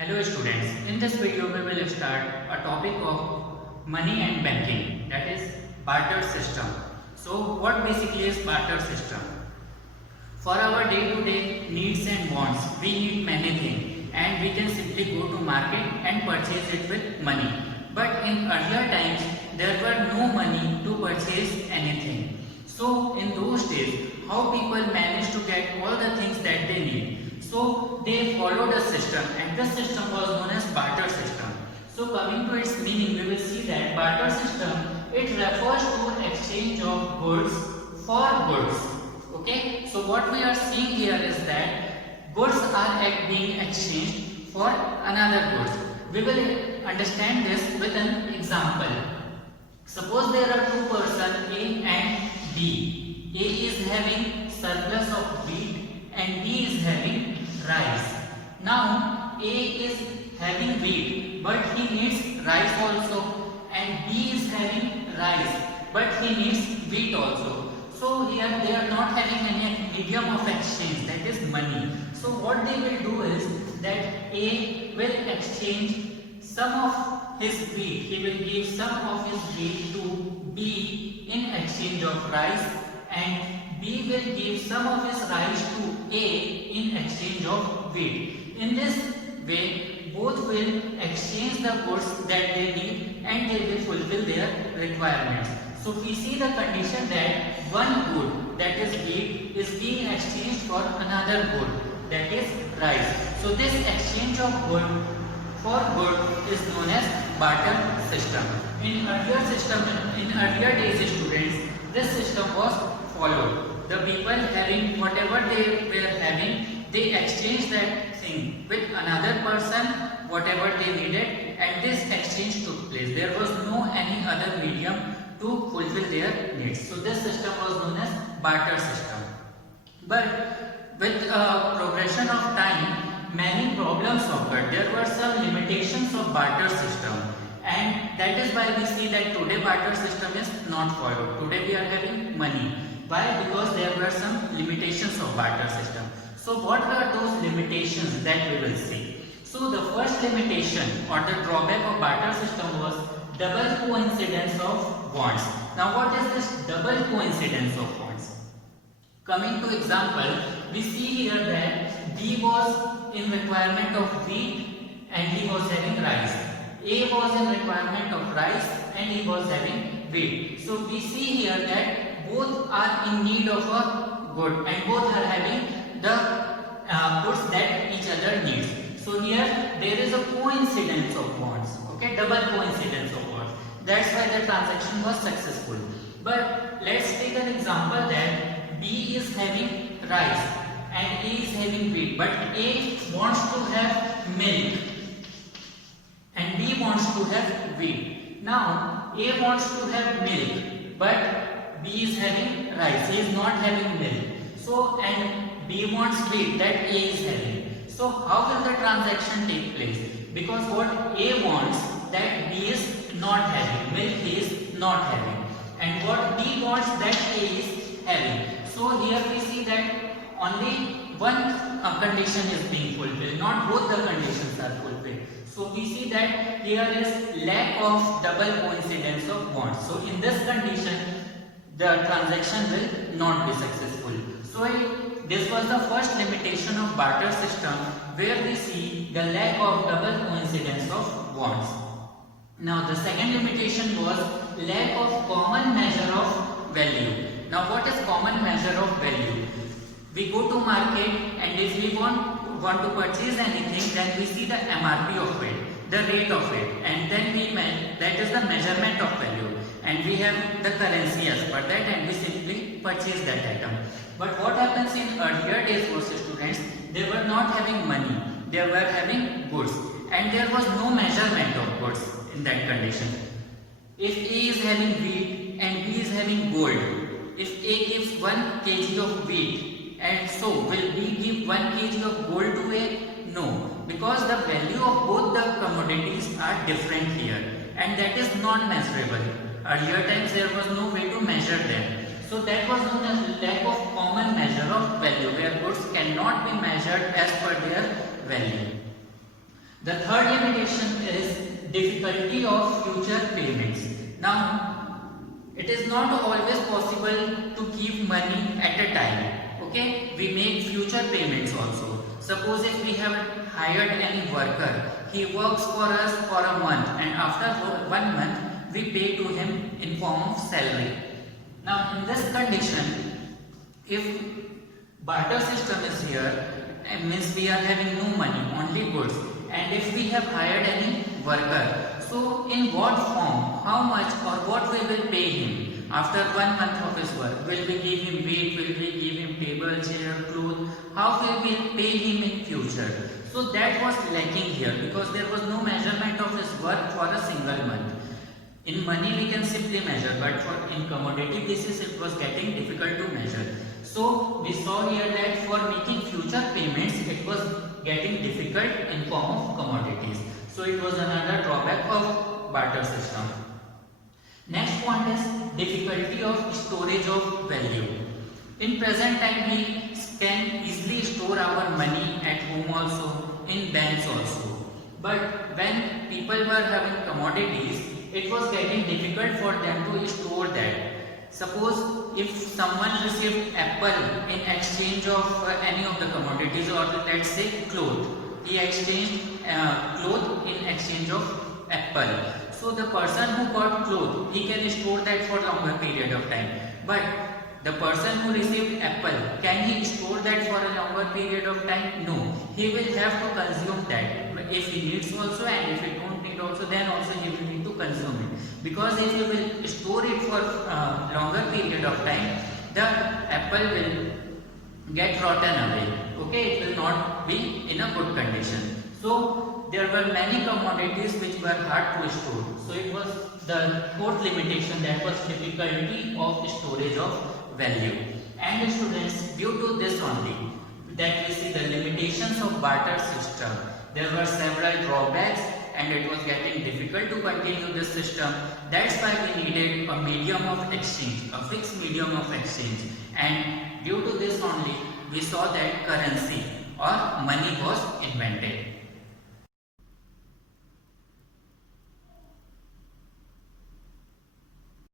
Hello students, in this video we will start a topic of money and banking, that is barter system. So what basically is barter system? For our day-to-day needs and wants, we need many things and we can simply go to market and purchase it with money. But in earlier times, there were no money to purchase anything. So in those days, how people managed to get all the things that they need? So they followed a system and this system was known as barter system. So coming to its meaning, we will see that barter system, it refers to exchange of goods for goods. Okay, so what we are seeing here is that goods are being exchanged for another goods. We will understand this with an example. Suppose there are two persons A and B. A is having surplus of wheat and B is having rice. Now A is having wheat but he needs rice also, and B is having rice but he needs wheat also. So here they are not having any medium of exchange, that is money. So what they will do is that A will exchange some of his wheat, he will give some of his wheat to B in exchange of rice, and B will give some of his rice to A in exchange of wheat. In this way, both will exchange the goods that they need and they will fulfill their requirements. So we see the condition that one good, that is wheat, is being exchanged for another good, that is rice. So this exchange of good for good is known as barter system. In earlier days, students, this system was followed. The people having whatever they were having, they exchanged that thing with another person, whatever they needed, and this exchange took place. There was no any other medium to fulfill their needs. So this system was known as barter system. But with progression of time, many problems occurred. There were some limitations of barter system, and that is why we see that today barter system is not followed. Today we are having money. Why? Because there were some limitations of barter system. So what were those limitations that we will see? So the first limitation or the drawback of barter system was double coincidence of wants. Now what is this double coincidence of wants? Coming to example, we see here that B was in requirement of wheat and he was having rice. A was in requirement of rice and he was having wheat. So we see here that both are in need of a good and both are having the goods that each other needs. So here there is a coincidence of wants, okay, double coincidence of wants. That's why the transaction was successful. But let's take an example that B is having rice and A is having wheat, but A wants to have milk and B wants to have wheat. Now A wants to have milk but B is having rice, he is not having milk. So and B wants wheat that A is having. So how will the transaction take place? Because what A wants that B is not having, milk he is not having, and what B wants that A is having. So here we see that only one condition is being fulfilled, not both the conditions are fulfilled. So we see that here is lack of double coincidence of wants. So in this condition, the transaction will not be successful. So this was the first limitation of barter system, where we see the lack of double coincidence of wants. Now the second limitation was lack of common measure of value. Now what is common measure of value? We go to market and if we want to purchase anything, then we see the MRP of it, the rate of it, and then that is the measurement of value, and we have the currency as per that, and we simply purchase that item. But what happens in earlier days was, students, they were not having money, they were having goods, and there was no measurement of goods in that condition. If A is having wheat and B is having gold, if A gives 1 kg of wheat, and so will B give 1 kg of gold to A? No, because the value of both the commodities are different here, and that is not measurable. Earlier times there was no way to measure them. So that was known as lack of common measure of value, where goods cannot be measured as per their value. The third limitation is difficulty of future payments. Now, it is not always possible to keep money at a time. Okay, we make future payments also. Suppose if we have hired any worker, he works for us for a month, and after 1 month we pay to him in form of salary. Now, in this condition, if barter system is here, it means we are having no money, only goods, and if we have hired any worker, so in what form, how much or what we will pay him after 1 month of his work? Will we give him wage? Will we give him table, chair, clothes? How will we pay him in future? So that was lacking here because there was no measurement of his work for a single month. In money we can simply measure, but for in commodity basis it was getting difficult to measure. So we saw here that for making future payments it was getting difficult in form of commodities. So it was another drawback of barter system. Next point is difficulty of storage of value. In present time we can easily store our money at home also, in banks also. But when people were having commodities, it was getting difficult for them to store that. Suppose if someone received apple in exchange of any of the commodities, or let's say cloth, he exchanged cloth in exchange of apple. So the person who got cloth, he can store that for longer period of time. But the person who received apple, can he store that for a longer period of time? No. He will have to consume that. If he needs also, and if he don't need also, then also he will need to consume it. Because if you will store it for longer period of time, the apple will get rotten away. Okay, it will not be in a good condition. So there were many commodities which were hard to store. So it was the fourth limitation, that was difficulty of storage of value. And students, due to this only, that we see the limitations of barter system. There were several drawbacks and it was getting difficult to continue this system. That's why we needed a medium of exchange, a fixed medium of exchange. And due to this only, we saw that currency or money was invented.